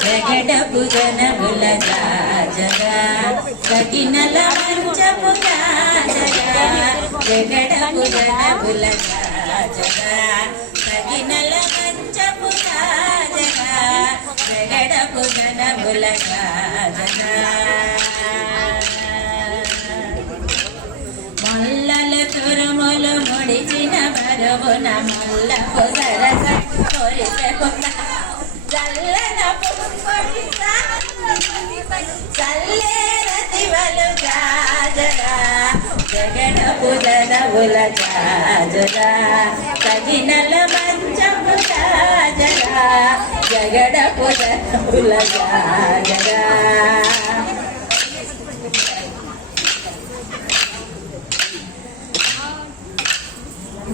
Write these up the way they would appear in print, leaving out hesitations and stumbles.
జగడపు జనముల జాజగా సకినల మంచపు జాజగా జగడపు జనముల జాజగా సకినల మంచపు జాజగా జగడపు జనముల జాజగా మల్లల తురుములు ముడిచిన బరువున మల్లపు సరస కొరిసెపు చల్లన పుప్పొడి చల్లేర దివలు జాజగా జగడపు జనముల జాజగా తగినల మంచపు జాజగా జగడపు జనముల జాజగా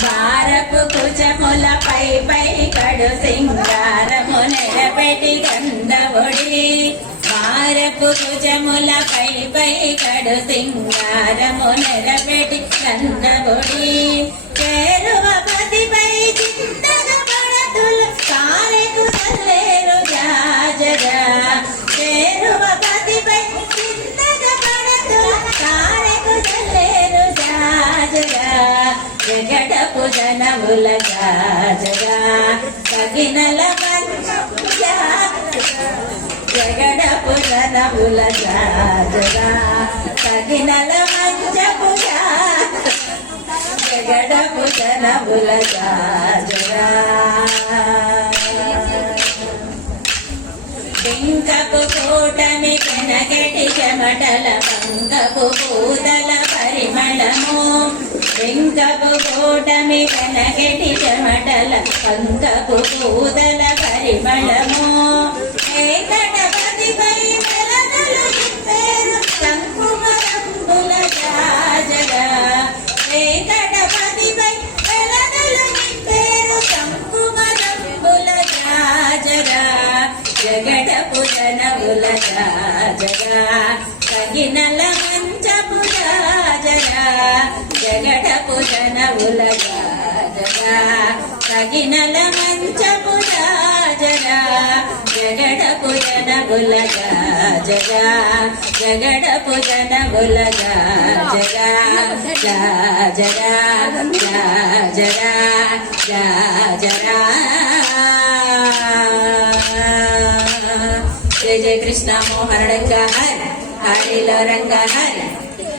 భారపు కుచముల పై కడు సింగారము నెరపెట్టి గంధవుడి భారపు కుచముల పై కడు సింగారము నెరపెట్టి గంధవుడి చేరువ పతిపై చింతగ పడతులు కారెకు తల్లేరు జాజగా చేరువ పతిపై చింతగ పడతులు కారెకు తల్లేరు జాజగా జగడపు జనముల జాజగా సగినల మంచపు జగడపు జనముల జాజగా సగినల మంచపు జగడపు జనముల జాజగా పింకపు కూటమి కెనకటి చెమటల పంకపు పూదల పరిమళము పింకపు కూటమి కెనకటి చెమటల పంకపు పూదల పరిమళము ఏకటపతిపై వెలగలు నింపేరు శంకుమరంబుల జాజగా ఏకటపతిపై వెలగలు నింపేరు శంకుమరంబుల జాజగా జగడపు జనముల జాజగా తగినల మంచపు జాజగా జగడపు జనముల జాజగా తగినల మంచపు జాజగా జగడపు జనముల జాజగా జగడపు జనముల జాజగా జాజగా జాజగా జాజగా जय जय कृष्ण मोहन रंग हर हरिलो रंग हर